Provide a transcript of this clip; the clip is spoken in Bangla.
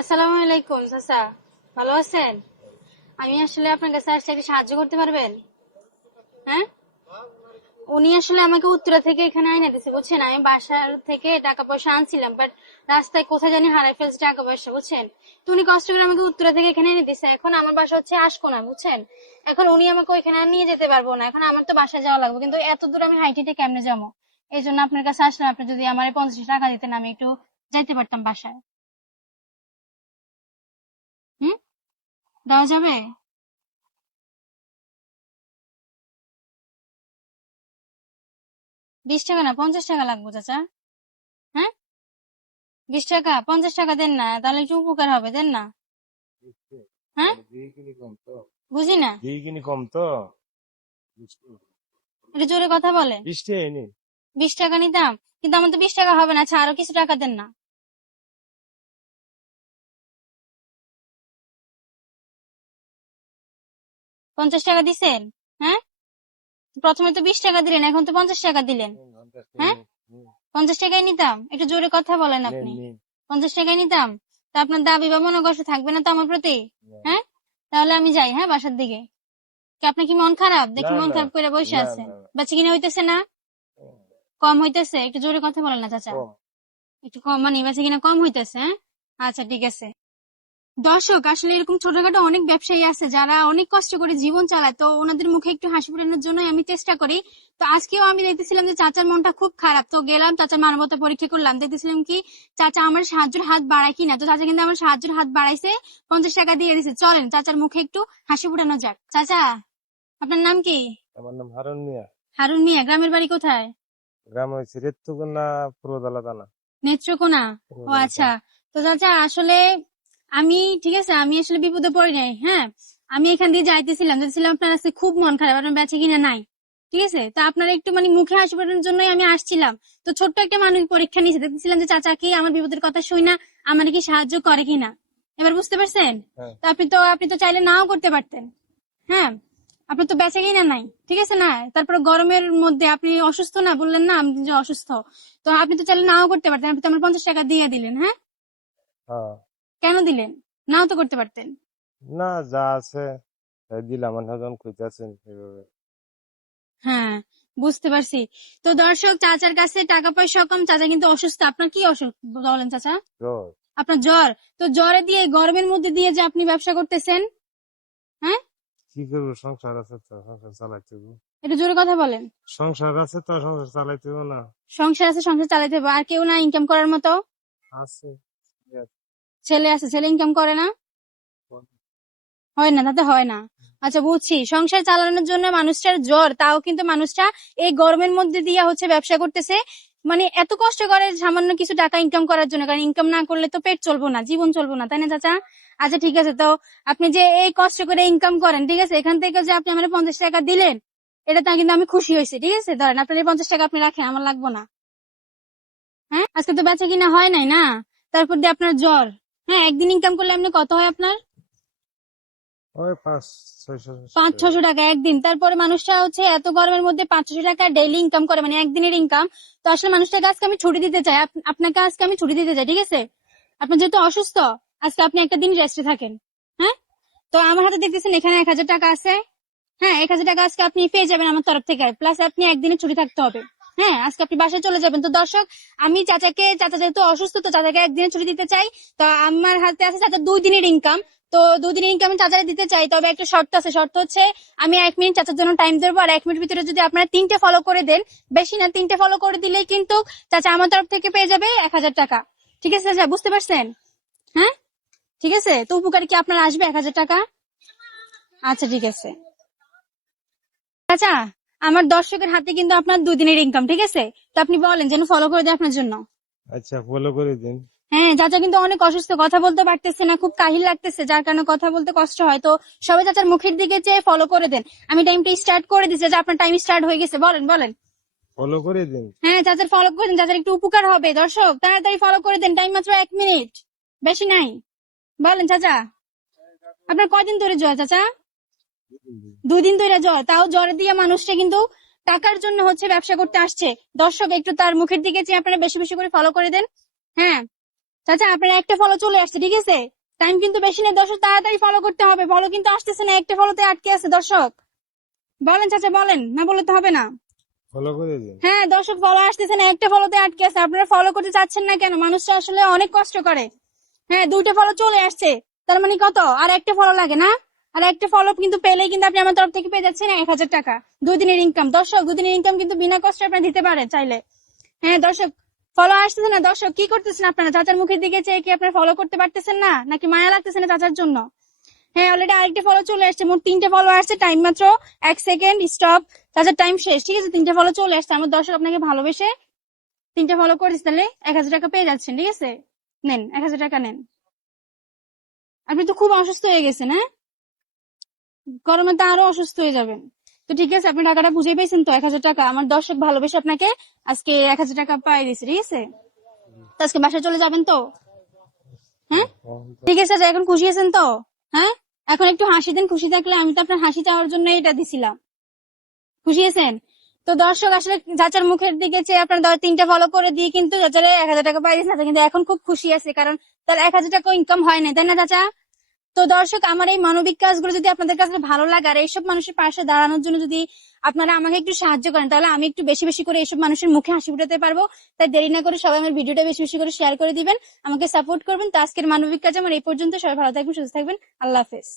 আসসালামু আলাইকুম চাচা, ভালো আছেন? আমি আসলে আপনার কাছে আসলে একটু সাহায্য করতে পারবেন? হ্যাঁ, উনি আসলে আমাকে উত্তরা থেকে এখানে আইনা দিছে বুঝছেন। আমি বাসার থেকে টাকা পয়সা আনছিলাম, বাট রাস্তায় কোথায় জানি হারাই ফেলছি টাকা পয়সা বুঝছেন। তো উনি কষ্ট করে আমাকে উত্তরা থেকে এখানে এনে দিছে। এখন আমার বাসা হচ্ছে আশকোনা বুঝছেন। এখন উনি আমাকে ওইখানে আর নিয়ে যেতে পারবো না, এখন আমার তো বাসায় যাওয়া লাগবে, কিন্তু এত দূর আমি হাইট হেঁটে কেমনে যাবো? এই জন্য আপনার কাছে আসলাম, আপনি যদি আমার 50 টাকা দিতেন আমি একটু যাইতে পারতাম বাসায়। হুম, দেওয়া যাবে? 20 টাকা না, 50 টাকা লাগবে চাচা। হ্যাঁ, 20 টাকা, 50 টাকা দেন না, তাহলে একটু উপকার হবে, দেন না। হ্যাঁ, বুঝি না, কম তো একটু জোরে কথা বলে। 20 টাকা 20 টাকা নিতাম, কিন্তু আমার তো 20 টাকা হবে না। আচ্ছা, আরো কিছু টাকা দেন না। 50 টাকা দিছেন? হ্যাঁ, প্রথমে তো 20 টাকা দিলেন, এখন তো 50 টাকা দিলেন। হ্যাঁ, 50 টাকাই নিতাম, একটু জোরে কথা বলেন নেন আপনি। নিন 50 টাকাই নিতাম। তা আপনার দাবি বা মনোকষ্ট থাকবে না তো আমার প্রতি? হ্যাঁ, তাহলে আমি যাই, হ্যাঁ, বাসার দিকে। কি আপনার কি মন খারাপ? না দেখি মন না খারাপ করে বসে না আছেন। না বেচে কিনা হইতেছে না? কম হইতেছে? একটু জোরে কথা বলেন না চাচা। কম একটু কম মানে বেচে কিনা কম হইতেছে? হ্যাঁ, আচ্ছা ঠিক আছে। দর্শক, আসলে এরকম ছোটখাটো অনেক ব্যবসায়ী আছে যারা অনেক কষ্ট করে জীবন চালায়, তো ওনাদের মুখে একটু হাসি ফোটানোর জন্য আমি চেষ্টা করি। তো আজকেও আমি দেখতেছিলাম যে চাচার মনটা খুব খারাপ, তো গেলাম চাচার মানবতা পরীক্ষা করলাম, দেখতেছিলাম কি চাচা আমার সাহায্যের হাত বাড়ায় কিনা। তো চাচা কিন্তু আমার সাহায্যের হাত বাড়াইছে, 50 টাকা দিয়ে দিছে। চলেন চাচার মুখে একটু হাসি ফোটানো যাক। চাচা, আপনার নাম কি? আমার নাম হারুন মিয়া। হারুন মিয়া, গ্রামের বাড়ি কোথায়? গ্রাম হয়েছে রেত্তুকুন্না পুরোদলা থানা। নেত্রকোনা? ও পুরোদলা আচ্ছা। থানা। তো চাচা আসলে আমি, ঠিক আছে, আমি আসলে বিপদে পড়ি নাই। হ্যাঁ, আমি এখান দিয়ে যাইতেছিলাম আপনার কাছে খুব মন খারাপ, আপনার বেচে কিনা নাই। ঠিক আছে, তা আপনার একটু মানে মুখে হাসি ফোটানোর জন্যই আমি আসছিলাম। তো ছোট্ট একটা মানবিক পরীক্ষা নিয়েছে, দেখতেছিলাম যে চাচা কি আমার বিপদের কথা শুই না, আমার কি সাহায্য করে কিনা। এবার বুঝতে পারছেন? হ্যাঁ তো আপনি তো চাইলে নাও করতে পারতেন। হ্যাঁ, আপনার তো বেচা কিনা নাই, ঠিক আছে না? তারপরে গরমের মধ্যে আপনি অসুস্থ, না বললেন না আপনি যে অসুস্থ? তো আপনি তো চাইলে নাও করতে পারতেন, আপনি তো আমার 50 টাকা দিয়ে দিলেন। হ্যাঁ, হ্যাঁ। কেন দিলেন? নাও তো করতে পারতেন। না, যা আছে তাই দিলাম, আমার যখন খুঁজতেছেন এইভাবে। হ্যাঁ, বুঝতে পারছি। তো দর্শক, চাচার কাছে টাকা পয়সা কম, চাচা কিন্তু অসুস্থ। আপনার কি অসুখ বলেন চাচা? জ্বর। আপনার জ্বর? তো জ্বরে দিয়ে গরমের মধ্যে দিয়ে যে আপনি ব্যবসা করতেছেন, হ্যাঁ, কি করবো, সংসার আছে তো, সংসার চালাইতে হইবো। একটু জোরে কথা বলেন। সংসার আছে তো, সংসার চালাইতে হইবো না? সংসার আছে, সংসার চালাতে হবে, আর কেউ না ইনকাম করার মতো? আছে। ছেলে আছে, ছেলে ইনকাম করে না? হয় না, তাতে হয় না। আচ্ছা বুঝছি, সংসার চালানোর জন্য মানুষটার জ্বর, তাও কিন্তু মানুষটা এই গরমের মধ্যে দিয়ে হচ্ছে ব্যবসা করতেছে। মানে এত কষ্ট করে সামান্য কিছু টাকা ইনকাম করার জন্য, কারণ ইনকাম না করলে তো পেট চলবো না, জীবন চলবো না, তাই না চাচা? আচ্ছা ঠিক আছে, তো আপনি যে এই কষ্ট করে ইনকাম করেন, ঠিক আছে, এখান থেকে যে আপনি আমার 50 টাকা দিলেন, এটা তা কিন্তু আমি খুশি হয়েছি। ঠিক আছে, ধরেন আপনার এই 50 টাকা আপনি রাখেন, আমার লাগবো না। হ্যাঁ, আজকে তো বেচা কিনা হয় নাই না, তারপর দিয়ে আপনার জ্বর। হ্যাঁ, একদিন ইনকাম করলে আপনি কত হয় আপনার? ওই 500-600 500-600 টাকা একদিন। তারপরে মানুষটা হচ্ছে এত গরমের মধ্যে 500 টাকা ডেইলি ইনকাম করে, মানে একদিনের ইনকাম। তো আসলে মানুষটাকে আজকে আমি ছুটি দিতে চাই, আপনাকে আজকে আমি ছুটি দিতে চাই, ঠিক আছে? আপনি যেহেতু অসুস্থ, আজকে আপনি একটা দিন রেস্টে থাকেন। হ্যাঁ, তো আমার হাতে দেখতেছেন এখানে 1000 টাকা আছে। হ্যাঁ, 1000 টাকা আজকে আপনি পেয়ে যাবেন আমার তরফ থেকে, প্লাস আপনি একদিনের ছুটি থাকতে হবে। হ্যাঁ, আজকে আপনি বাসায় চলে যাবেন। তো দর্শক, আমি চাচা যেহেতু অসুস্থ, তো চাচাকে একদিনের ছুটি দিতে চাই। তো আমার হাতে আছে চাচা 2 দিনের ইনকাম। তো 2 দিনের ইনকাম চাচাকে দিতে চাই, তবে একটা শর্ত আছে। শর্ত হচ্ছে আমি 1 মিনিট চাচার জন্য টাইম দেবো, আর 1 মিনিট ভিতরে যদি আপনারা 3টে ফলো করে দেন, বেশি না, 3টে ফলো করে দিলেই কিন্তু চাচা আমার তরফ থেকে পেয়ে যাবে 1000 টাকা। ঠিক আছে চাচা, বুঝতে পারছেন? হ্যাঁ, ঠিক আছে। তো উপকার কি আপনার আসবে 1000 টাকা? আচ্ছা ঠিক আছে চাচা, আমার দর্শকের হাতে কিন্তু আপনার 2 দিনের ইনকাম, ঠিক আছে? তো আপনি বলেন যেন ফলো করে দেয় আপনার জন্য। আচ্ছা, ফলো করে দিন। হ্যাঁ, চাচা কিন্তু অনেক অসুস্থ, কথা বলতে পারতেছে না, খুব কাহিল লাগতেছে, যার কারণে কথা বলতে কষ্ট হয়। তো সবাই চাচার মুখের দিকে চেয়ে ফলো করে দেন। আমি টাইমটা স্টার্ট করে দিচ্ছি, চাচা আপনার টাইম স্টার্ট হয়ে গেছে, বলেন বলেন। ফলো করে দিন। হ্যাঁ, চাচার ফলো করে দেন, চাচার একটু উপকার হবে। দর্শক, তাড়াতাড়ি ফলো করে দেন, টাইম মাত্র 1 মিনিট, বেশি নাই। বলেন চাচা, আপনার কয়দিন ধরে জ্বর চাচা? 2 দিন ধরে জ্বর, তাও জ্বর দিয়ে মানুষটা কিন্তু টাকার জন্য হচ্ছে ব্যবসা করতে আসছে। দর্শক, একটু তার মুখের দিকে চেয়ে আপনারা বেশি বেশি করে ফলো করে দেন। হ্যাঁ, চাচা আপনার একটা ফলো চলে আসছে, ঠিক আছে? টাইম কিন্তু বেশি নেই দর্শক, তাড়াতাড়ি ফলো করতে হবে। ফলো কিন্তু আসতেছে না, একটা ফলোতে আটকে আছে দর্শক। বলেন চাচা, বলেন, না বলে তো হবে না। ফলো করে দিন। হ্যাঁ দর্শক, ফলো আসতেছে না, একটা ফলোতে আটকে আছে। আপনারা ফলো করতে চাচ্ছেন না কেন? মানুষরা আসলে অনেক কষ্ট করে। হ্যাঁ, 2টা ফলো চলে আসছে, তার মানে কত? আর একটা ফলো লাগে না? আর একটা ফলো কিন্তু পেলেই কিন্তু আপনি আমার তরফ থেকে পেয়ে যাচ্ছেন 1000 টাকা, 2 দিনের ইনকাম। দর্শক 2 দিনের ইনকাম কিন্তু বিনা কষ্টে আপনি দিতে পারেন চাইলে। হ্যাঁ দর্শক, ফলো আসতেছে না দর্শক, কি করতেছেন আপনারা? চাচার মুখের দিকে চেয়ে কি আপনারা ফলো করতে পারতেছেন না, নাকি মায়া লাগতেছে না চাচার জন্য? হ্যাঁ, অলরেডি আরেকটা ফলো চলে আসছে, মোট 3টে ফলো আসছে। টাইম মাত্র 1 সেকেন্ড, স্টপ। চাচার টাইম শেষ, ঠিক আছে? 3টে ফলো চলে আসছে। আমার দর্শক আপনাকে ভালোবেসে 3টে ফলো করেছে, তাহলে 1000 টাকা পেয়ে যাচ্ছেন, ঠিক আছে? নেন, 1000 টাকা নেন। আপনি তো খুব অসুস্থ হয়ে গেছেন, হ্যাঁ? গরমে তো আরো অসুস্থ হয়ে যাবেন। তো ঠিক আছে, আপনি টাকাটা বুঝে পেয়েছেন তো? 1000 টাকা আমার দর্শক ভালোবেসে আপনাকে আজকে 1000 টাকা পাই দিয়েছে, ঠিক আছে? তো আজকে বাসায় চলে যাবেন তো? হ্যাঁ, ঠিক আছে চাচা, এখন খুশি আছেন তো? হ্যাঁ, এখন একটু হাসি দেন। খুশি থাকলে, আমি তো আপনার হাসি চাওয়ার জন্য এটা দিছিলাম। খুশি আছেন তো? দর্শক আসলে চাচার মুখের দিকে চেয়ে আপনার 3টে ফলো করে দিয়ে কিন্তু চাচার 1000 টাকা পাই দিয়েছে। কিন্তু এখন খুব খুশি আছে, কারণ তার 1000 টাকা ইনকাম হয় না, তাই না চাচা? তো দর্শক, আমার এই মানবিক কাজগুলো যদি আপনাদের কাছে ভালো লাগে আর এইসব মানুষের পাশে দাঁড়ানোর জন্য যদি আপনারা আমাকে একটু সাহায্য করেন, তাহলে আমি একটু বেশি বেশি করে এইসব মানুষের মুখে হাসি ফুটাতে পারবো। তাই দেরি না করে সবাই আমার ভিডিওটা বেশি বেশি করে শেয়ার করে দিবেন, আমাকে সাপোর্ট করবেন। তো আজকের মানবিক কাজ আমার এই পর্যন্ত। সবাই ভালো থাকবেন, সুস্থ থাকবেন। আল্লাহ হাফেজ।